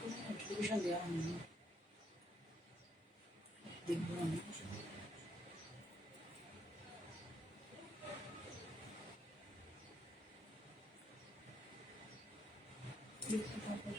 কোনো নোটিফিকেশন দেওয়া হয়নি, দেখবো আমি। দেখতে পাবো।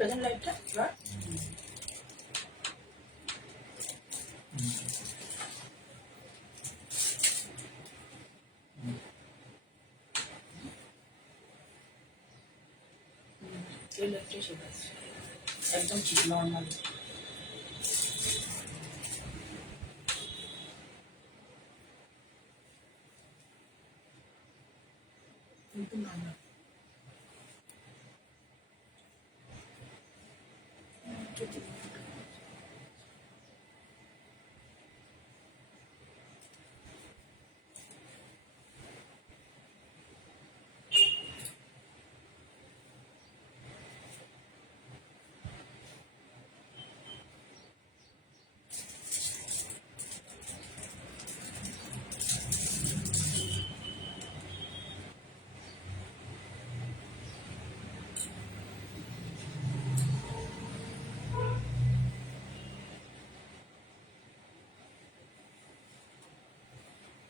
Doesn't like that, right? এই লাইটটা ঠিক আছে, একদম ঠিক নর্মাল। কিন্তু নর্মাল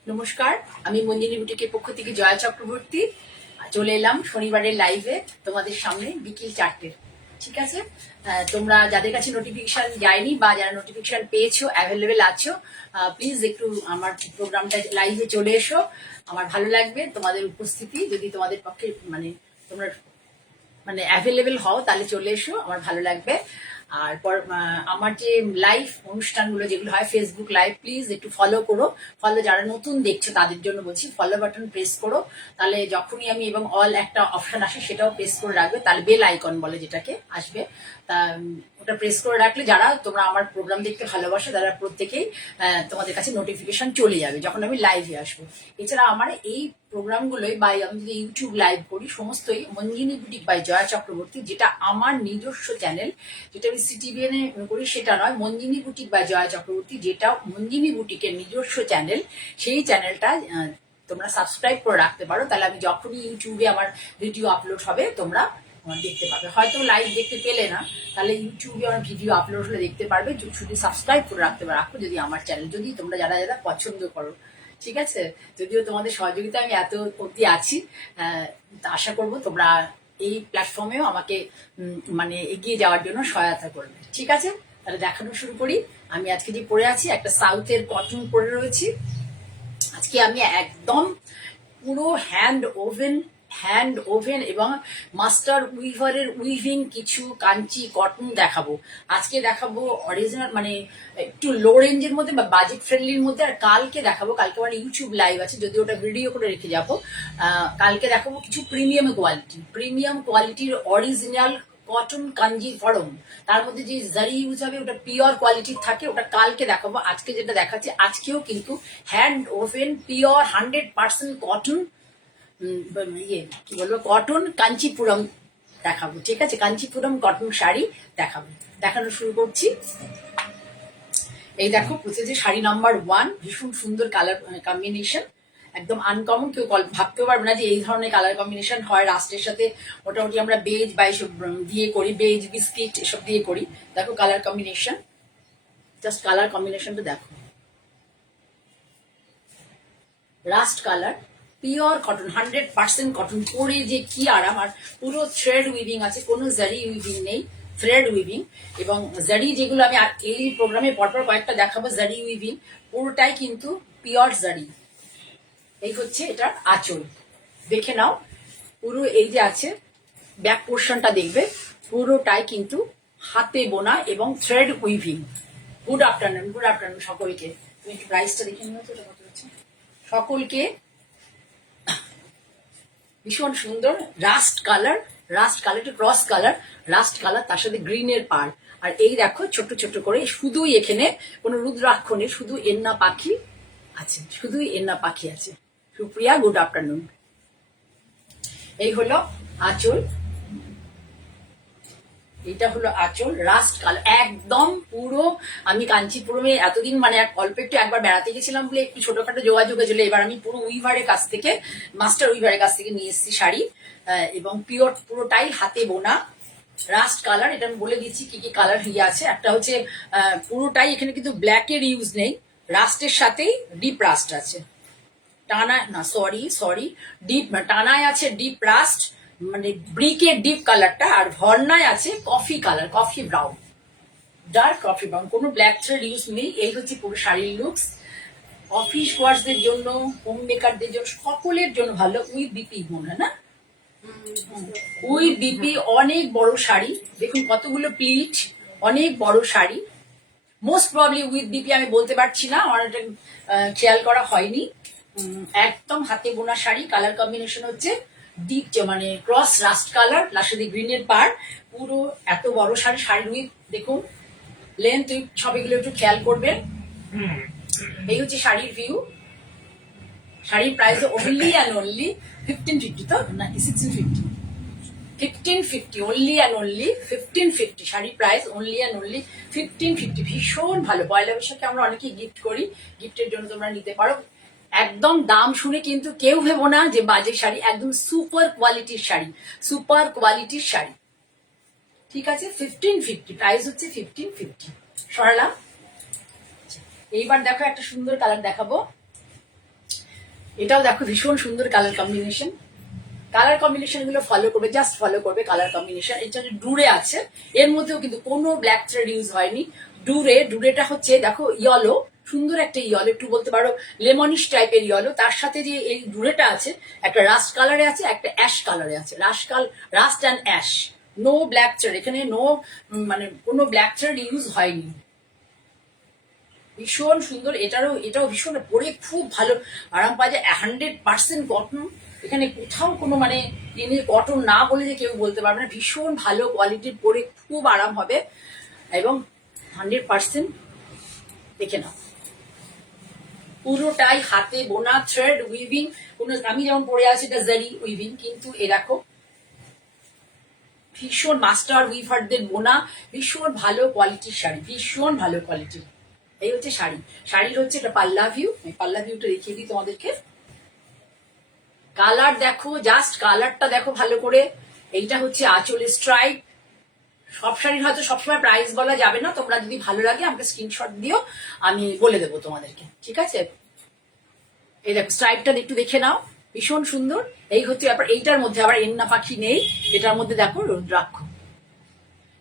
নমস্কার, আমি মঞ্জিনী বুটিকের পক্ষ থেকে জয়া চক্রবর্তী চলে এলাম শনিবারের লাইভে তোমাদের সামনে বিকেল 4টে। ঠিক আছে, তোমরা যাদের কাছে নোটিফিকেশন যায়নি বা যারা নোটিফিকেশন পেয়েছো, অ্যাভেলেবেল আছো, প্লিজ একটু আমার প্রোগ্রামটা লাইভে চলে এসো। আমার ভালো লাগবে তোমাদের উপস্থিতি, যদি তোমাদের পক্ষে তোমরা অ্যাভেলেবেল হও তাহলে চলে এসো, আমার ভালো লাগবে। আর আমার যে লাইভ অনুষ্ঠানগুলো যেগুলো হয় ফেসবুক লাইভ, প্লিজ একটু ফলো করো। ফলো যারা নতুন দেখছো তাদের জন্য বলছি, ফলো বাটন প্রেস করো, তাহলে যখনই আমি এবং অল একটা অপশন আসে সেটাও প্রেস করে রাখবে, তাহলে বেল আইকন বলে যেটাকে আসবে, তা ওটা প্রেস করে রাখলে যারা তোমরা আমার প্রোগ্রাম দেখতে ভালোবাসো তারা প্রত্যেকেই তোমাদের কাছে নোটিফিকেশন চলে যাবে যখন আমি লাইভে আসবো। এছাড়া আমার এই প্রোগ্রামগুলোই বা আমি যদি ইউটিউব লাইভ করি সমস্তই মঞ্জিনী বুটিক বাই জয়া চক্রবর্তী, যেটা আমার নিজস্ব চ্যানেল, যেটা আমি সিটিভিএনে করি সেটা নয়, মঞ্জিনী বুটিক বাই জয়া চক্রবর্তী যেটা মঞ্জিনী বুটিকের নিজস্ব চ্যানেল, সেই চ্যানেলটা তোমরা সাবস্ক্রাইব করে রাখতে পারো, তাহলে আমি যখনই ইউটিউবে আমার ভিডিও আপলোড হবে তোমরা দেখতে পাবে। হয়তো লাইভ দেখতে পেলে না, তাহলে ইউটিউবে আমার ভিডিও আপলোড হলে দেখতে পারবে, শুধু সাবস্ক্রাইব করে রাখো যদি আমার চ্যানেল, যদি তোমরা যারা যারা পছন্দ করো। ঠিক আছে, যদিও তোমাদের সহযোগিতা আমি এত অবধি আছি, আশা করব তোমরা এই প্ল্যাটফর্মেও আমাকে এগিয়ে যাওয়ার জন্য সহায়তা করবে। ঠিক আছে, তাহলে দেখানো শুরু করি। আমি আজকে যে পরে আছি একটা সাউথের কটন পরে রয়েছি। আজকে আমি একদম পুরো হ্যান্ড ওভেন এবং মাস্টার উইভারের উইভিং কিছু কাঞ্চি কটন দেখাবো। আজকে দেখাবো অরিজিনাল, একটু লো রেঞ্জের মধ্যে বা বাজেট ফ্রেন্ডলির মধ্যে। আর কালকে দেখাবো, কালকে আমার ইউটিউব লাইভ আছে, যদি ওটা ভিডিও করে রেখে যাবো, কালকে দেখাবো কিছু প্রিমিয়াম কোয়ালিটির অরিজিনাল কটন কাঞ্জিভরম, তার মধ্যে যে জারি ইউজ হবে ওটা পিওর কোয়ালিটির থাকে, ওটা কালকে দেখাবো। আজকে যেটা দেখাচ্ছি, আজকেও কিন্তু হ্যান্ড ওভেন পিওর 100% কটন, কি বলবো, কটন কাঞ্চিপুরম দেখাবো। ঠিক আছে, কাঞ্চিপুরম কটন শাড়ি দেখাবো, দেখানো শুরু করছি। এই দেখো, যে শাড়ি নাম্বার 1, ভীষণ সুন্দর কালার কম্বিনেশন, একদম আনকমন, কেউ ভাবতেও পারবে না যে এই ধরনের কালার কম্বিনেশন হয়। রাস্টের সাথে মোটামুটি আমরা বেজ বা এসব দিয়ে করি, বেজ বিস্কিট এসব দিয়ে করি। দেখো কালার কম্বিনেশন, জাস্ট কালার কম্বিনেশনটা দেখো, rushed colour, pure cotton, 100% cotton, পরে যে কি আরাম। আর পুরো থ্রেড উইভিং আছে, কোনো জারি উইভিং নেই, থ্রেড উইভিং। এবং জারি যেগুলো আমি এই প্রোগ্রামে পরপর কয়েকটা দেখাবো, জারি উইভিং পুরোটাই কিন্তু পিওর জারি। এই হচ্ছে এটার আঁচল, দেখে নাও। পুরো এই যে আছে ব্যাক পোর্শনটা দেখবে, পুরোটাই কিন্তু হাতে বোনা এবং thread weaving. Good afternoon, good afternoon সকলকে। তুমি একটু প্রাইসটা দেখে নিও তো, কত হচ্ছে সকলকে। ভীষণ সুন্দর রাস্ট কালার, রাস্ট কালার একটু ক্রস কালার, রাস্ট কালার, তার সাথে গ্রিনের পার। আর এই দেখো ছোট ছোট করে শুধুই এখানে কোনো রুদ্রাক্ষ নেই, শুধু এন্না পাখি আছে, শুধুই এন্না পাখি আছে। Supriya, good afternoon. এই হলো আঁচল, এটা হলো আঁচল, রাস্ট কালার একদম পুরো। আমি কাঞ্চিপুরমে এতদিন মানে অল্প একটু একবার বেড়াতে গেছিলাম বলে একটু ছোটখাটো যোগাযোগে চলে, এবার আমি পুরো উইভারের কাছ থেকে, মাস্টার উইভারের কাছ থেকে নিয়ে এসেছি শাড়ি। এবং পিওর পুরোটাই হাতে বোনা, রাস্ট কালার। এটা আমি বলে দিচ্ছি কি কি কালার ইয়ে আছে। একটা হচ্ছে পুরোটাই এখানে কিন্তু ব্ল্যাকের ইউজ নেই, রাস্টের সাথেই ডিপ রাস্ট আছে। টানা না, সরি ডিপ টানায় আছে ডিপ রাস্ট, মানে ব্রিকের ডিপ কালারটা। আর ভর্নায় আছে coffee colour, coffee brown, dark coffee brown, কোনো ব্ল্যাক থ্রেড ইউজ নেই। এই হচ্ছে পুরো শাড়ির লুকস। অফিস ওয়ার্কসদের জন্য, হোম মেকারদের জন্য, সকলের জন্য ভালো। উইথ বিপি মনে হয় না, উইথ বিপি অনেক বড় শাড়ি, দেখুন কতগুলো প্লিট, অনেক বড় sari. Most probably with BP আমি বলতে পারছি না, আমার এটা খেয়াল করা হয়নি। একদম হাতে বোনা শাড়ি। কালার কম্বিনেশন হচ্ছে ডিপ মানে ক্রস রাস্ট কালার, লাস্টে গ্রিনের পার। পুরো এত বড় শাড়ি, শাড়ির উইথ দেখুন, লেন্থ উইথ সব এগুলো একটু খেয়াল করবেন। এই হচ্ছে শাড়ির ভিউ। শাড়ির প্রাইস অনলি অ্যান্ড অনলি 1550, তো নাকি 1650? 1550, অনলি অ্যান্ড অনলি 1550। শাড়ির প্রাইস অনলি অ্যান্ড অনলি 1550। ভীষণ ভালো। পয়লা বৈশাখে আমরা অনেকে গিফট করি, গিফটের জন্য তোমরা নিতে পারো। একদম দাম শুনে কিন্তু কেউ ভেবো না যে বাজে শাড়ি, একদম সুপার কোয়ালিটির শাড়ি, সুপার কোয়ালিটির শাড়ি। ঠিক আছে, 1550 প্রাইস হচ্ছে 1550। সরালাম। এইবার দেখো একটা সুন্দর কালার দেখাবো। এটাও দেখো ভীষণ সুন্দর কালার কম্বিনেশন। কালার কম্বিনেশন গুলো ফলো করবে, জাস্ট ফলো করবে কালার কম্বিনেশন। এটা ডুরে আছে, এর মধ্যেও কিন্তু কোনো ব্ল্যাক থ্রেড ইউজ হয়নি। ডুরেটা হচ্ছে দেখো ইয়েলো, সুন্দর একটা ইয়েলো, একটু বলতে পারো লেমনিশ টাইপের ইয়েলো। তার সাথে যে এই ডুরেটা আছে, একটা রাস্ট কালারে আছে, একটা অ্যাশ কালারে আছে। Rust and ash, no black thread এখানে, নো মানে কোনো ব্ল্যাক থ্রেড ইউজ হয়নি। ভীষণ সুন্দর। এটাও ভীষণ পরে খুব ভালো আরাম পাওয়া যায়। 100% কটন, এখানে কোথাও কোনো মানে কটন না বলে যে কেউ বলতে পারবে না। ভীষণ ভালো কোয়ালিটির, পরে খুব আরাম হবে এবং 100% দেখে নাও। পুরোটাই হাতে বোনা, থ্রেড উইভিং। কোনো আমি যেমন পরে আছি এটা জারি উইভিং, কিন্তু এ দেখো ভীষণ মাস্টার উইভারদের বোনা, ভীষণ ভালো কোয়ালিটির শাড়ি, ভীষণ ভালো কোয়ালিটির। এই হচ্ছে শাড়ি। শাড়ির হচ্ছে এটা পাল্লা ভিউ, পাল্লা ভিউটা দেখিয়ে দিই তোমাদেরকে। কালার দেখো, জাস্ট কালারটা দেখো ভালো করে। এইটা হচ্ছে আঁচলের স্ট্রাইপ। সব শাড়ির হয়তো সবসময় প্রাইস বলা যাবে না, তোমরা যদি ভালো লাগে আমাকে স্ক্রিনশট দিও, আমি বলে দেবো তোমাদেরকে, ঠিক আছে? এই দেখো স্ট্রাইপটা একটু দেখে নাও, ভীষণ সুন্দর। এই হচ্ছে ব্যাপার। এইটার মধ্যে আবার এন্না পাখি নেই, এটার মধ্যে দেখো রুদ্রাক্ষ।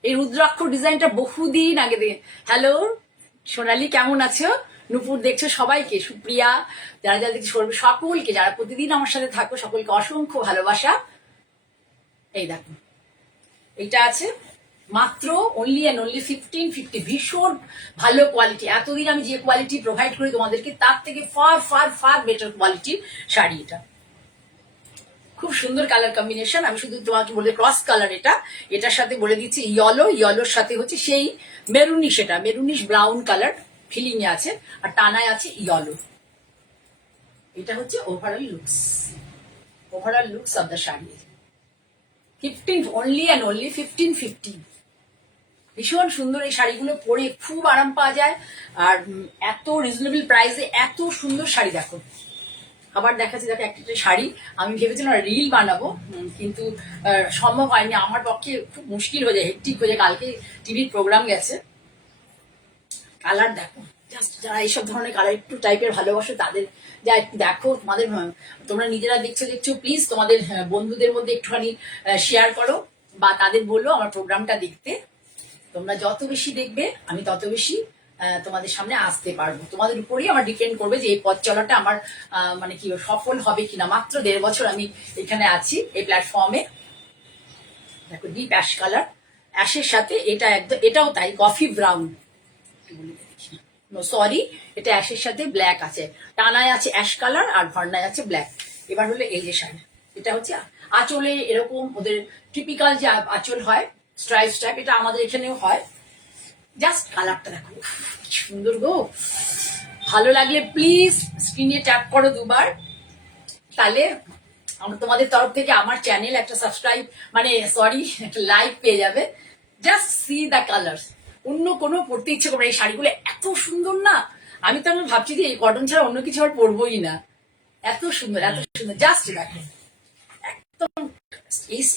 এই রুদ্রাক্ষ ডিজাইনটা বহুদিন আগে দিয়ে। হ্যালো সোনালি, কেমন আছো? নুপুর দেখছো, সবাইকে, সুপ্রিয়া, যারা যারা দেখছো সকলকে, যারা প্রতিদিন আমার সাথে থাকো সকলকে অসংখ্য ভালোবাসা। এই দেখো এইটা আছে মাত্র অনলি অ্যান্ড অনলি 1550। ভীষণ ভালো কোয়ালিটি। এতদিন আমি যে কোয়ালিটি প্রোভাইড করি তোমাদেরকে, তার থেকে ফার ফার ফার বেটার কোয়ালিটির শাড়ি এটা। খুব সুন্দর কালার কম্বিনেশন। আমি শুধু তোমাকে বলে ক্রস কালার, এটার সাথে বলে দিচ্ছি ইয়েলোর সাথে হচ্ছে সেই মেরুনিশ, এটা মেরুনিশ ব্রাউন কালার ফিলিং এ আছে, আর টানায় আছে ইয়েলো। এটা হচ্ছে overall looks of the sari. 15 only and only 1550। ভীষণ সুন্দর এই শাড়িগুলো, পরে খুব আরাম পাওয়া যায়। আর এত রিজনেবল প্রাইসে এত সুন্দর শাড়ি দেখো, আবার দেখাচ্ছি, দেখো একটা শাড়ি আমি ভেবেছিলাম রিল বানাবো, কিন্তু সম্ভব হয়নি, আমার পক্ষে খুব মুশকিল হয়ে যায়, হেক্টিক হয়ে যায়, কালকে টিভির প্রোগ্রাম গেছে। কালার দেখো, জাস্ট যারা এইসব ধরনের কালার একটু টাইপের ভালোবাসো তাদের যা একটু দেখো, তোমাদের তোমরা নিজেরা দেখছো প্লিজ তোমাদের বন্ধুদের মধ্যে একটুখানি শেয়ার করো, বা তাদের বললো আমার প্রোগ্রামটা দেখতে। তোমরা যত বেশি দেখবে আমি তত বেশি তোমাদের সামনে আসতে পারবো। তোমাদের উপরেই আমার ডিপেন্ড করবে যে এই পথ চলাটা আমার মানে কি সফল হবে কিনা। মাত্র 1.5 বছর আমি এখানে আছি এই প্ল্যাটফর্মে। দেখো ডিপ অ্যাশ কালার, অ্যাশের সাথে এটা একদম, এটাও তাই কফি ব্রাউন, সরি এটা অ্যাশের সাথে ব্ল্যাক আছে, টানায় আছে অ্যাশ কালার আর ভর্নায় আছে ব্ল্যাক। এবার হলো এই যে শাড়ি, এটা হচ্ছে আঁচলে এরকম ওদের টিপিক্যাল যে আঁচল হয় স্ট্রাইপ স্ট্রাইপ, এটা আমাদের এখানেও হয়। জাস্ট কালারটা দেখো কি সুন্দর গো। ভালো লাগলে প্লিজ স্ক্রিনে ট্যাপ করো 2 বার, তাহলে আমরা তোমাদের তরফ থেকে আমার চ্যানেল একটা সাবস্ক্রাইব মানে সরি একটা লাইক পেয়ে যাবে। জাস্ট সি দ্য কালার্স, অন্য কোনো পড়তে ইচ্ছে করবে। এই শাড়িগুলো এত সুন্দর না, আমি তো ভাবছি যে এই কটন ছাড়া অন্য কিছু আর পরবোই না, এত সুন্দর এত সুন্দর। জাস্ট দেখো একদম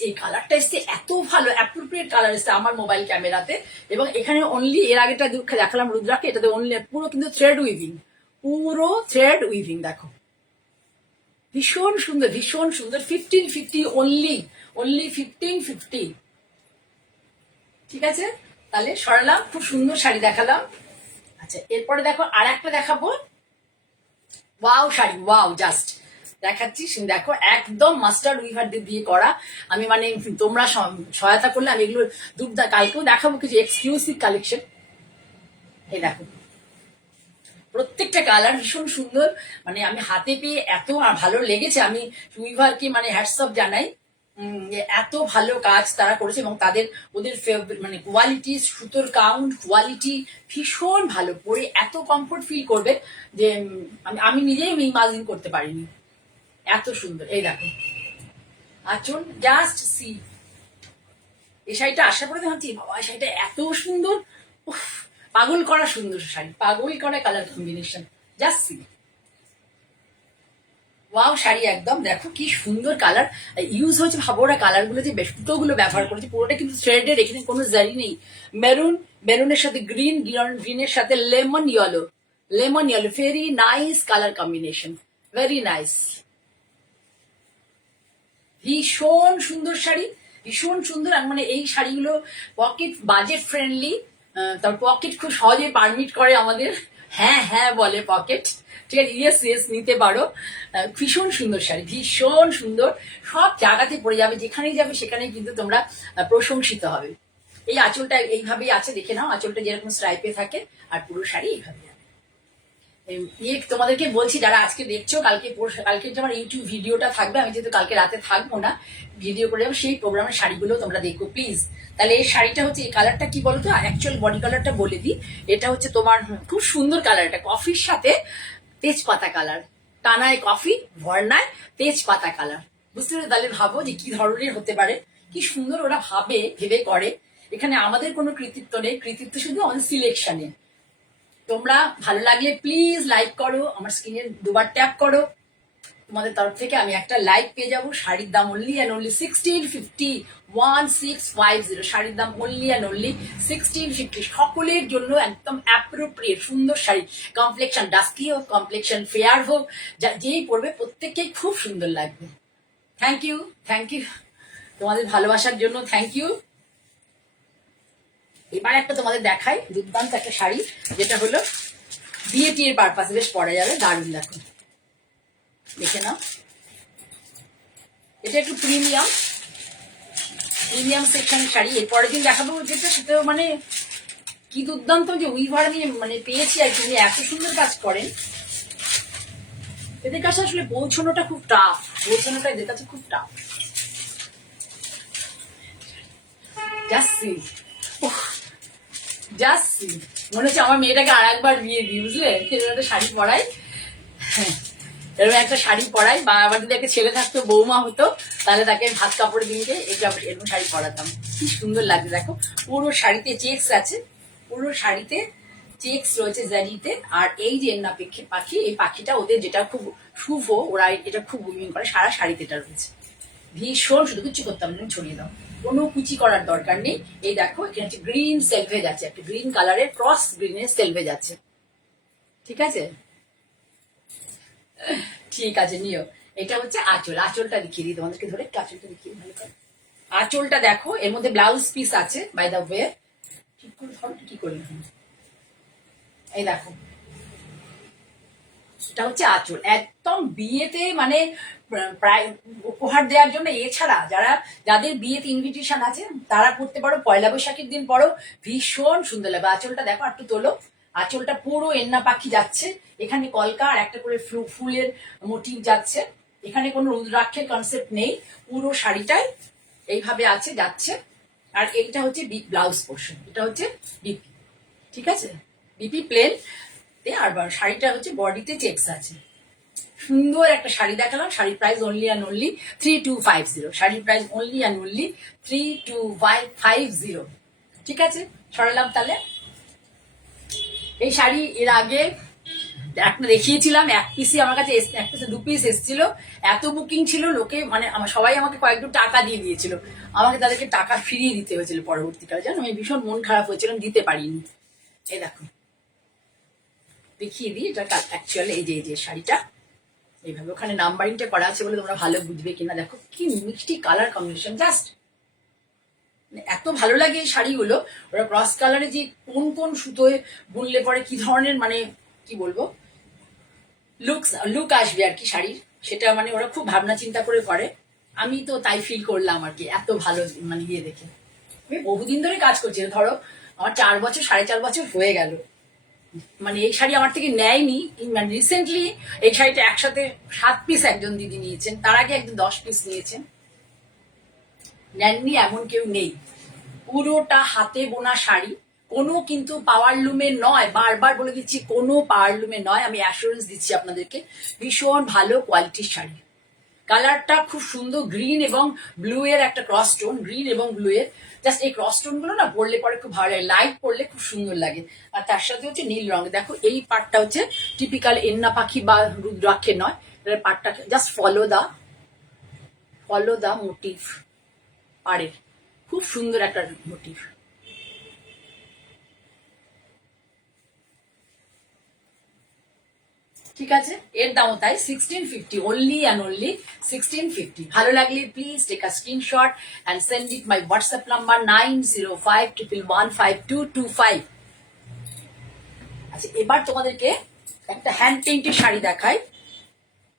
এই কালারটা এসছে এত ভালো, অ্যাপ্রোপ্রিয়েট কালার এসছে আমার মোবাইল ক্যামেরাতে। এবং এখানে অনলি এর আগেটা দেখালাম রুদ্রাকে, এটাতে অনলি পুরো কিন্তু থ্রেড উইভিং, পুরো থ্রেড উইভিং দেখো, ভীষণ সুন্দর ভীষণ সুন্দর। 1550 অনলি, অনলি 1550। ঠিক আছে, তাহলে সরালাম, খুব সুন্দর শাড়ি দেখালাম। আচ্ছা এরপরে দেখো আর একটা দেখাবো, ওয়াও শাড়ি, ওয়াও জাস্ট দেখাচ্ছি। দেখো একদম মাস্টার্ড উইভার দিয়ে করা, আমি মানে তোমরা সহায়তা করলে আমি এগুলো কালকেও দেখাবো কিছু এক্সক্লুসিভ কালেকশন। এই দেখো প্রত্যেকটা কালার ভীষণ সুন্দর, মানে আমি হাতে পেয়ে এত ভালো লেগেছে, আমি উইভারকে মানে হ্যাটসঅপ জানাই, এত ভালো কাজ তারা করেছে। এবং তাদের ওদের মানে কোয়ালিটি, সুতোর কাউন্ট কোয়ালিটি ভীষণ ভালো, পরে এত কমফোর্ট ফিল করবে যে আমি নিজেই ইমাজিন করতে পারিনি, এত সুন্দর। এই দেখো আচল, জাস্ট সি। এই শাড়িটা আশা করে ভাবছি বাবা শাড়িটা এত সুন্দর, পাগল করা সুন্দর শাড়ি, পাগল করা colour combination, just see. Wow sari একদম, দেখো কি সুন্দর কালার ইউজ হয়েছে, ভাবো ওরা কালার গুলো যে সুতোগুলো ব্যবহার করেছে, পুরোটা কিন্তু থ্রেডের, এখানে কোনো জারি নেই। মেরুন, মেরুনের সাথে গ্রিন, গ্রিনের সাথে lemon yellow, lemon yellow, very nice colour combination, very nice. ভীষণ সুন্দর শাড়ি, ভীষণ সুন্দর। মানে এই শাড়িগুলো পকেট বাজেট ফ্রেন্ডলি, তার পকেট খুব সহজে পারমিট করে আমাদের, হ্যাঁ হ্যাঁ বলে পকেট, ঠিক আছে, ইয়েস ইয়েস নিতে পারো। ভীষণ সুন্দর শাড়ি, ভীষণ সুন্দর, সব জায়গাতে পড়ে যাবে, যেখানেই যাবে সেখানেই কিন্তু তোমরা প্রশংসিত হবে। এই আঁচলটা এইভাবেই আছে, দেখে নাও আঁচলটা যেরকম স্ট্রাইপে থাকে, আর পুরো শাড়ি এইভাবে। তোমাদেরকে বলছি যারা আজকে দেখছো, কালকে যে আমার ইউটিউব ভিডিওটা থাকবে, আমি যেহেতু কালকে রাতে থাকবো না, ভিডিও করে যাবো, সেই প্রোগ্রামের শাড়িগুলো তোমরা দেখো প্লিজ। তাহলে এই শাড়িটা হচ্ছে, এই কালারটা কি বলতো, অ্যাকচুয়াল বডি কালারটা বলে দিই, এটা হচ্ছে তোমার খুব সুন্দর কালার, এটা কফির সাথে তেজপাতা কালার, টানায় কফি, ভর্নায় তেজপাতা কালার, বুঝতে পারছো? তাহলে ভাবো যে কি ধরনের হতে পারে, কি সুন্দর ওরা ভেবে করে। এখানে আমাদের কোনো কৃতিত্ব নেই, কৃতিত্ব শুধু আমাদের সিলেকশনে। তোমরা ভালো লাগলে প্লিজ লাইক করো, আমার স্ক্রিনে 2 বার ট্যাপ করো, তোমাদের তরফ থেকে আমি একটা লাইক পেয়ে যাবো। শাড়ির দাম অনলি অ্যান্ড অনলি 1650, 1650, শাড়ির দাম অনলি অ্যান্ড অনলি 1650। সকলের জন্য একদম অ্যাপ্রোপ্রিয়েট সুন্দর শাড়ি, কমপ্লেকশন ডাস্কি হোক, কমপ্লেকশন ফেয়ার হোক, যেই পরবে প্রত্যেককেই খুব সুন্দর লাগবে। থ্যাংক ইউ, থ্যাংক ইউ তোমাদের ভালোবাসার জন্য, থ্যাংক ইউ। এবার একটা তোমাদের দেখাই দুর্দান্ত একটা শাড়ি, যেটা হলো বিয়ে টিয়ের পারপাসে বেশ পরা যাবে, দারুণ। দেখো দেখে নাও, এটা একটু প্রিমিয়াম সেকশনের শাড়ি। এর পরের দিন দেখাবো যেটা, সেটাও মানে কি দুর্দান্ত, যে উইভার আমি মানে পেয়েছি আর কি, এত সুন্দর কাজ করেন। এদের কাছে আসলে পৌঁছানোটা খুব টাফ, পৌঁছানোটা এদের কাছে খুব টাফ। জাস্ট মনে হচ্ছে আমার মেয়েটাকে আর একবার বিয়ে দিই, বুঝলে, একটা শাড়ি পরাই, এরকম একটা শাড়ি পরাই, বা আবার যদি একটা ছেলে থাকতো, বৌমা হতো, তাহলে তাকে ভাত কাপড় দিনকে এরকম শাড়ি পরাতাম। কি সুন্দর লাগছে দেখো, পুরো শাড়িতে চেক্স আছে, পুরো শাড়িতে চেক্স রয়েছে জারিতে। আর এই যে এন্না পাখি, এই পাখিটা ওদের যেটা খুব শুভ, ওরা এটা খুব উইমিং করে, সারা শাড়িতে এটা রয়েছে। ভীষণ, শুধু কুচি করতে হবে, ছড়িয়ে দাও, কোনো কুচি করার দরকার নেই। এই দেখো এখানে হচ্ছে গ্রিন সেলভেজ আছে, একটা গ্রিন কালারের ক্রস গ্রিনের সেলভেজ আছে। ঠিক আছে, ঠিক আছে, নিও। এটা হচ্ছে আঁচল, আঁচলটা দেখিয়ে দিই তোমাদেরকে, ধরে একটু আঁচলটা দেখিয়ে ভালো করে। আঁচলটা দেখো, এর মধ্যে ব্লাউজ পিস আছে বাই দা ওয়ে। ঠিক করে ধরো, কি করলে, এই দেখো, এটা হচ্ছে আঁচল। একদম বিয়েতে মানে প্রায় উপহার দেওয়ার জন্য। এছাড়া যাদের বিয়েতে ইনভিটেশন আছে তারা পড়তে পারো, পয়লা বৈশাখের দিন পরো, ভীষণ সুন্দর লাগবে। আঁচলটা দেখো, একটু তোলো। আঁচলটা পুরো এন্না পাখি যাচ্ছে, এখানে কলকা আর একটা করে ফুলের মোটিভ যাচ্ছে। এখানে কোনো রুদ্রাক্ষের কনসেপ্ট নেই, পুরো শাড়িটাই এইভাবে আছে, যাচ্ছে। আর এইটা হচ্ছে ব্লাউজ পোর্শন, এটা হচ্ছে বিপি। ঠিক আছে, বিপি প্লেন, আর শাড়িটা হচ্ছে বডিতে চেক্স আছে। সুন্দর একটা শাড়ি দেখালাম। শাড়ির প্রাইস অনলি অ্যান্ড অনলি 3250। শাড়ির প্রাইস অনলি অ্যান্ড অনলি 3250। ঠিক আছে, সরালাম তাহলে। এই শাড়ি এর আগে একটা দেখিয়েছিলাম, এক পিসি আমার কাছে, এক পিসে 2 পিস এসেছিল। এত বুকিং ছিল, লোকে মানে সবাই আমাকে কয়েকটু টাকা দিয়ে দিয়েছিল, আমাকে তাদেরকে টাকা ফিরিয়ে দিতে হয়েছিল পরবর্তীকালে, জানো, আমি ভীষণ মন খারাপ হয়েছিলাম, দিতে পারিনি। এই দেখো, দেখিয়ে দিই, এটা অ্যাকচুয়ালি এই যে শাড়িটা এইভাবে, ওখানে নাম্বারিংটা করা আছে বলে তোমরা ভালো বুঝবে কিনা। দেখো কি মিষ্টি কালার কম্বিনেশন, জাস্ট এত ভালো লাগে এই শাড়িগুলো। ওরা ক্রস কালারে যে কোন কোন সুতোয় বুনলে পরে কি ধরনের, মানে কি বলবো, লুক আসবে আর কি শাড়ির, সেটা মানে ওরা খুব ভাবনা চিন্তা করে। আমি তো তাই ফিল করলাম আর কি, এত ভালো মানে ইয়ে দেখে। আমি বহুদিন ধরে কাজ করছি, ধরো আমার 4 বছর 4.5 বছর হয়ে গেল। মানে এই শাড়ি আমার থেকে নেয়নি, মানে রিসেন্টলি এই শাড়িটা একসাথে 7 পিস একজন দিদি নিয়েছেন, তার আগে একজন 10 পিস নিয়েছেন। নেননি এমন কেউ নেই। পুরোটা হাতে বোনা শাড়ি, কোনো কিন্তু পাওয়ার লুমে নয়, বারবার বলে দিচ্ছি, কোনো পাওয়ার লুমে নয়, আমি অ্যাসুরেন্স দিচ্ছি আপনাদেরকে। ভীষণ ভালো কোয়ালিটির শাড়ি। কালারটা খুব সুন্দর, গ্রিন এবং ব্লু এর একটা ক্রস টোন, গ্রিন এবং ব্লু এর। জাস্ট এই ক্রস টোন গুলো না পরলে পরে খুব ভালো লাগে, লাইট পরলে খুব সুন্দর লাগে। আর তার সাথে হচ্ছে নীল রঙ। দেখো এই পার্টটা হচ্ছে টিপিক্যাল এন্না পাখি বা রুদ্রাক্ষের নয়, পার্টটা জাস্ট ফলো দা মোটিভ পাড়ের, খুব সুন্দর একটা মোটিভ। ঠিক আছে, এর দামও তাই 1650, অনলি অ্যান্ড অনলি 1650। ভালো লাগলে please take a screenshot and send it my WhatsApp number 9051115225। আচ্ছা, এবার তোমাদেরকে একটা হ্যান্ড পেইন্টের শাড়ি দেখাই।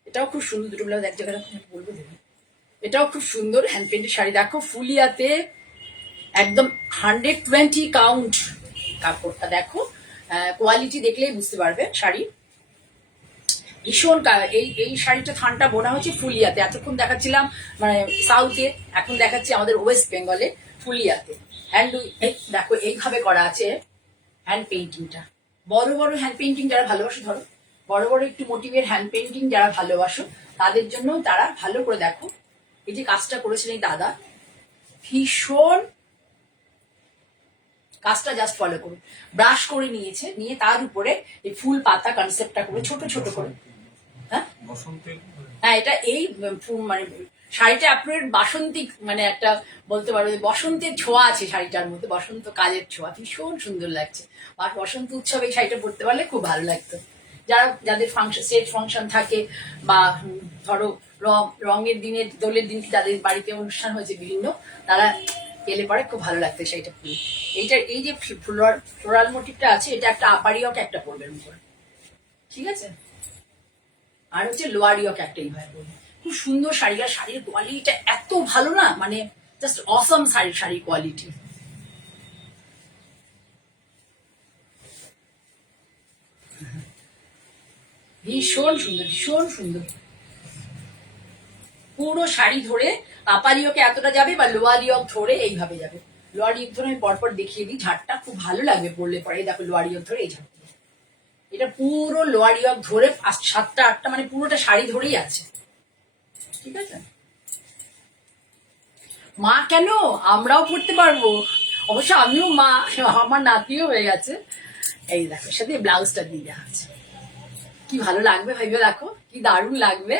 এটাও খুব সুন্দর, দুটো ব্লাউজ এক জায়গায় বলবো দেবে। এটাও খুব সুন্দর হ্যান্ড পেইন্টের শাড়ি, দেখো ফুলিয়াতে, একদম 120 কাউন্ট কাপড়টা। দেখো কোয়ালিটি দেখলেই বুঝতে পারবে শাড়ি, ভীষণ। এই শাড়িটা থানটা বোনা হচ্ছে ফুলিয়াতে, এতক্ষণ দেখাচ্ছিলাম মানে সাউথে, এখন দেখাচ্ছি আমাদের ওয়েস্ট বেঙ্গলে ফুলিয়াতে। হ্যান্ড দেখো এইভাবে করা আছে হ্যান্ড পেইন্টিংটা। বড় বড় হ্যান্ড পেইন্টিং যারা ভালোবাসো, ধরো বড় বড় একটু মোটিভের হ্যান্ড পেইন্টিং যারা ভালোবাসো, তাদের জন্য তারা ভালো করে দেখো। এই যে কাজটা করেছেন এই দাদা, ভীষণ কাজটা জাস্ট ফলো করুন। ব্রাশ করে নিয়েছে, নিয়ে তার উপরে এই ফুল পাতা কনসেপ্টটা করে ছোট ছোট করে। হ্যাঁ, এটা এই মানে শাড়িটা আপনার বাসন্তিক, মানে একটা বলতে পারো বসন্তের ছোঁয়া আছে শাড়িটার মধ্যে, বসন্ত কালের ছোঁয়া, ভীষণ সুন্দর লাগছে। আর বসন্ত উৎসবে এই শাড়িটা পরতে পারলে খুব ভালো লাগতো। যাদের ফাংশন, স্টেজ ফাংশন থাকে, বা ধরো রঙের দিনে, দোলের দিন যাদের বাড়িতে অনুষ্ঠান হয়েছে বিভিন্ন, তারা পেলে পরে খুব ভালো লাগতো শাড়িটা পরে। এইটার এই যে ফ্লোরাল মোটিভটা আছে, এটা একটা আপারিয়ক একটা পরবেন উপরে। ঠিক আছে, আর হচ্ছে লোয়ারিয়ক একটা এইভাবে পরবে। খুব সুন্দর শাড়িটা, শাড়ির কোয়ালিটিটা এত ভালো না, মানে জাস্ট অসম শাড়ির কোয়ালিটি। ভীষণ সুন্দর, ভীষণ সুন্দর। পুরো শাড়ি ধরে আপারিয়কে এতটা যাবে, বা লোয়ারিয়ক ধরে এইভাবে যাবে। লোয়ারিয়ক ধরে আমি পরপর দেখিয়ে দিই, ঝাড়টা খুব ভালো লাগবে পরলে পরে। দেখো লোয়ারিয়ক ধরে এই ঝাড়, এটা পুরো লোয়ারিয়ক ধরে 7টা 8টা, মানে পুরোটা শাড়ি ধরেই আছে। ঠিক আছে, মা কেন, আমরাও পড়তে পারবো, অবশ্য আমিও মা, আমার নাতিও হয়ে গেছে। এই দেখো, এর সাথে ব্লাউজটা দিয়ে দেওয়া আছে। কি ভালো লাগবে ভেবে দেখো, কি দারুণ লাগবে।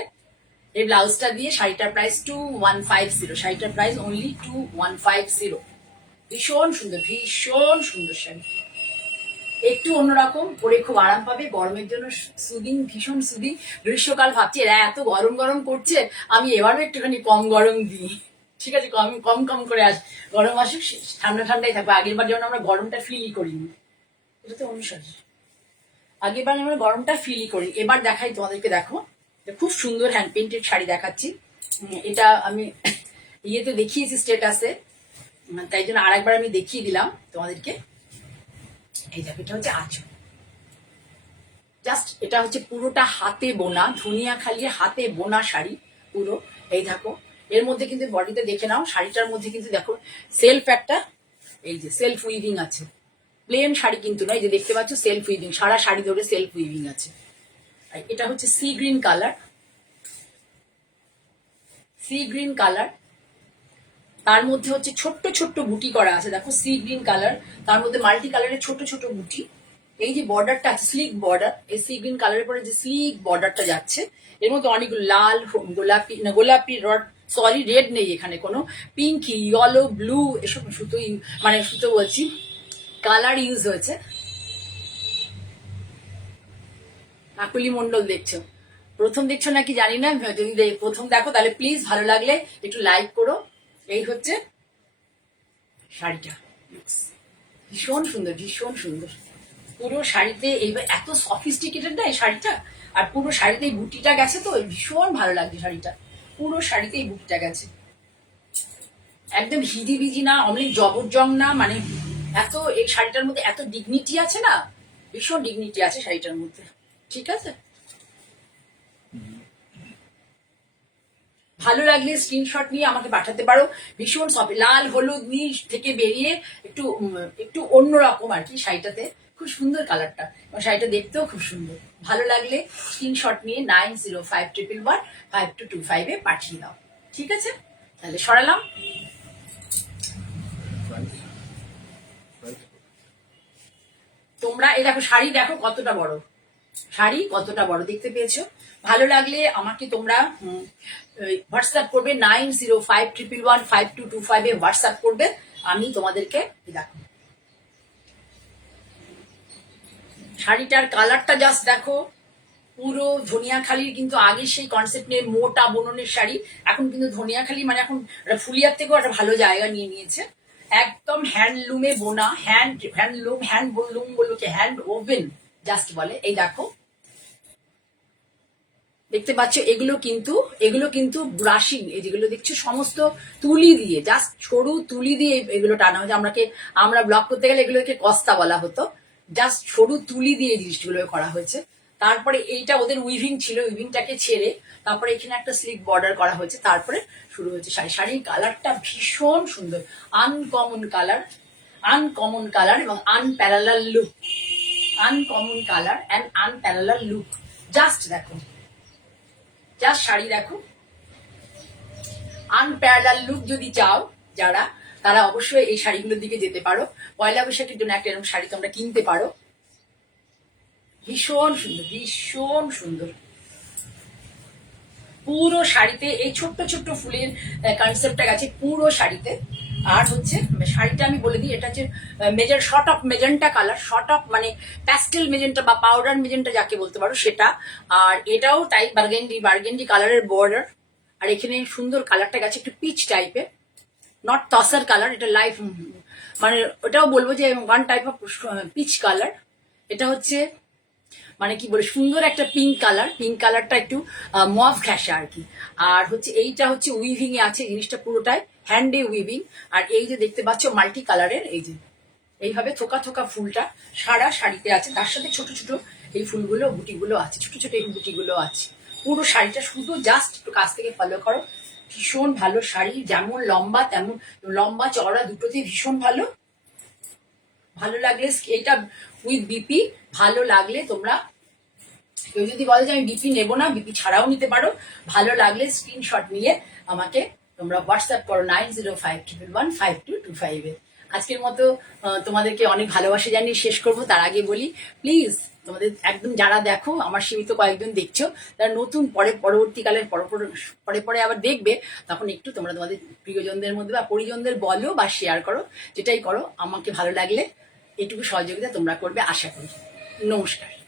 এই ব্লাউজটা দিয়ে শাড়িটার প্রাইস 2150, শাড়িটার প্রাইস অনলি 2150। ভীষণ সুন্দর, ভীষণ সুন্দর শাড়ি, একটু অন্যরকম, পরে খুব আরাম পাবে, গরমের জন্য সুদিং, ভীষণ সুদিং। গ্রীষ্মকাল ভাবছি এরা এত গরম গরম করছে, আমি এবারও একটুখানি কম গরম দিই, ঠিক আছে, কম কম কম করে গরম আসুক, ঠান্ডা ঠান্ডাই থাকবে। আগের বার যেমন আমরা গরমটা ফিলই করিনি, এটা তো অনুসারে আগের বার আমরা গরমটা ফিলই করি। এবার দেখাই তোমাদেরকে, দেখো খুব সুন্দর হ্যান্ড পেন্টেড শাড়ি দেখাচ্ছি। এটা আমি ইয়েতে দেখিয়েছি স্টেটাসে, তাই জন্য আরেকবার আমি দেখিয়ে দিলাম তোমাদেরকে। এই দেখো, এটা হচ্ছে আঁচল, জাস্ট এটা হচ্ছে পুরোটা হাতে বোনা, ধনিয়াখালির হাতে বোনা শাড়ি পুরো। এই দেখো, এর মধ্যে কিন্তু বডিতে দেখে নাও, শাড়িটার মধ্যে কিন্তু দেখো সেলফ একটা, এই যে সেলফ উইভিং আছে, প্লেন শাড়ি কিন্তু নয়, যে দেখতে পাচ্ছ সেলফ উইভিং, সারা শাড়ি ধরে সেলফ উইভিং আছে। আর এটা হচ্ছে sea green colour, sea green colour, তার মধ্যে হচ্ছে ছোট্ট ছোট্ট বুটি করা আছে, দেখো সি গ্রিন কালার, তার মধ্যে মাল্টি কালারের ছোট ছোট বুটি। এই যে বর্ডারটা আছে স্লিক বর্ডার, এই সি গ্রিন কালারের পরে যে স্লিক বর্ডারটা যাচ্ছে, এর মধ্যে অনেকগুলো লাল, গোলাপি, না গোলাপি রড, সরি রেড নেই এখানে কোনো, পিঙ্ক, ইয়েলো, ব্লু, এসব সুতো, মানে সুতো বলছি, কালার ইউজ হয়েছে। কাকুলি মন্ডল দেখছো, প্রথম দেখছো নাকি জানি না, যদি প্রথম দেখো তাহলে প্লিজ ভালো লাগলে একটু লাইক করো। এই হচ্ছে শাড়িটা, ভীষণ সুন্দর, ভীষণ সুন্দর। পুরো শাড়িতে এইবার এত সফিস্টিকেটেড না এই শাড়িটা, আর পুরো শাড়িতে এই বুটিটা গেছে, তো ভীষণ ভালো লাগছে শাড়িটা, পুরো শাড়িতে এই বুটিটা গেছে, একদম হিজিবিজি না, অমনি জবরজং না, মানে এত এই শাড়িটার মধ্যে এত ডিগনিটি আছে না, ভীষণ ডিগনিটি আছে শাড়িটার মধ্যে, ঠিক আছে। ভালো লাগলে স্ক্রিনশট নিয়ে আমাকে পাঠাতে পারো। ভীষণ সফট, লাল হলুদ নীল থেকে বেরিয়ে একটু একটু অন্যরকম আর কি শাড়িটাতে, খুব সুন্দর কালারটা, এবং শাড়িটা দেখতেও খুব সুন্দর। ভালো লাগলে স্ক্রিনশট নিয়ে 9051115225 পাঠিয়ে দাও, ঠিক আছে। তাহলে সরালাম। তোমরা এই দেখো, শাড়ি দেখো কতটা বড়, শাড়ি কতটা বড় দেখতে পেয়েছো। ভালো লাগলে আমাকে তোমরা হোয়াটসঅ্যাপ করবে, 9051115225 হোয়াটসঅ্যাপ করবে, আমি তোমাদেরকে দেখো শাড়িটার কালারটা জাস্ট দেখো, পুরো ধনিয়াখালির কিন্তু আগে সেই কনসেপ্ট নিয়ে মোটা বুননের শাড়ি, এখন কিন্তু ধনিয়াখালি মানে এখন ফুলিয়ার থেকেও একটা ভালো জায়গা নিয়ে নিয়েছে, একদম হ্যান্ডলুমে বোনা, হ্যান্ডলুম, হ্যান্ডলুম বলুকে হ্যান্ড ওভেন জাস্ট বলে। এই দেখো দেখতে পাচ্ছ, এগুলো কিন্তু ব্রাশিং, এই যেগুলো দেখছো সমস্ত তুলি দিয়ে, জাস্ট সরু তুলি দিয়ে এগুলো টানা হয়েছে। আমরা ব্লগ করতে গেলে এগুলোকে কস্তা বলা হতো, জাস্ট সরু তুলি দিয়ে জিনিসগুলো করা হয়েছে। তারপরে এইটা ওদের উইভিং ছিল, উইভিংটাকে ছেড়ে তারপরে এখানে একটা স্লিক বর্ডার করা হয়েছে, তারপরে শুরু হয়েছে শাড়ি। শাড়ির কালারটা ভীষণ সুন্দর, আনকমন কালার, আনকমন কালার এবং unparalleled look, uncommon colour and unparalleled look. Just দেখো, জাস্ট শাড়ি দেখো, আনপ্যারালাল লুক যদি চাও যারা, তারা অবশ্যই এই শাড়িগুলোর দিকে যেতে পারো। পয়লা বৈশাখের জন্য একটা এরকম শাড়ি তোমরা কিনতে পারো, ভীষণ সুন্দর, ভীষণ সুন্দর। পুরো শাড়িতে এই ছোট্ট ছোট্ট ফুলের কনসেপ্টটা গেছে পুরো শাড়িতে। আর হচ্ছে শাড়িটা আমি বলে দিই, এটা হচ্ছে short of magenta colour, short of মানে প্যাস্টেল মেজেন্টা বা পাউডার মেজেন্টা যাকে বলতে পারো সেটা। আর এটাও তাই বার্গেন্ডি কালারের বর্ডার, আর এখানে সুন্দর কালারটা গেছে একটু পিচ টাইপের, নট তসার কালার, এটা লাইফ, মানে ওটাও বলবো যে one type of peach colour. এটা হচ্ছে মানে কি বলে সুন্দর একটা পিঙ্ক কালার, পিঙ্ক কালারটা একটু মভ ঘেঁষা আর কি। আর হচ্ছে এইটা হচ্ছে উইভিং এ আছে জিনিসটা পুরোটাই, হ্যান্ডে উইভিং। আর এই যে দেখতে পাচ্ছ মাল্টি কালারের, এই যে এইভাবে থোকা থোকা ফুলটা সারা শাড়িতে আছে, তার সাথে ছোট ছোট এই ফুলগুলো বুটিগুলো আছে, ছোট ছোট এই বুটিগুলো আছে পুরো শাড়িটা। শুধু জাস্ট একটু কাছ থেকে ফলো করো, ভীষণ ভালো শাড়ি, যেমন লম্বা তেমন লম্বা চওড়া দুটোতেই ভীষণ ভালো। ভালো লাগলে এটা উইথ বিপি, ভালো লাগলে তোমরা, কেউ যদি বলে যে আমি বিপি নেবো না, বিপি ছাড়াও নিতে পারো, ভালো লাগলে স্ক্রিনশট নিয়ে আমাকে তোমরা হোয়াটসঅ্যাপ করো 9051115225 আজকের মতো তোমাদেরকে অনেক ভালোবাসা জানিয়ে শেষ করব। তার আগে বলি, প্লিজ তোমাদের একদম যারা দেখো, আমার সীমিত কয়েকজন দেখছো, তারা নতুন পরবর্তীকালে পরে পরে আবার দেখবে, তখন একটু তোমরা তোমাদের প্রিয়জনদের মধ্যে বা পরিজনদের বলো বা শেয়ার করো, যেটাই করো আমাকে ভালো লাগলে এটুকু সহযোগিতা তোমরা করবে আশা করি। নমস্কার।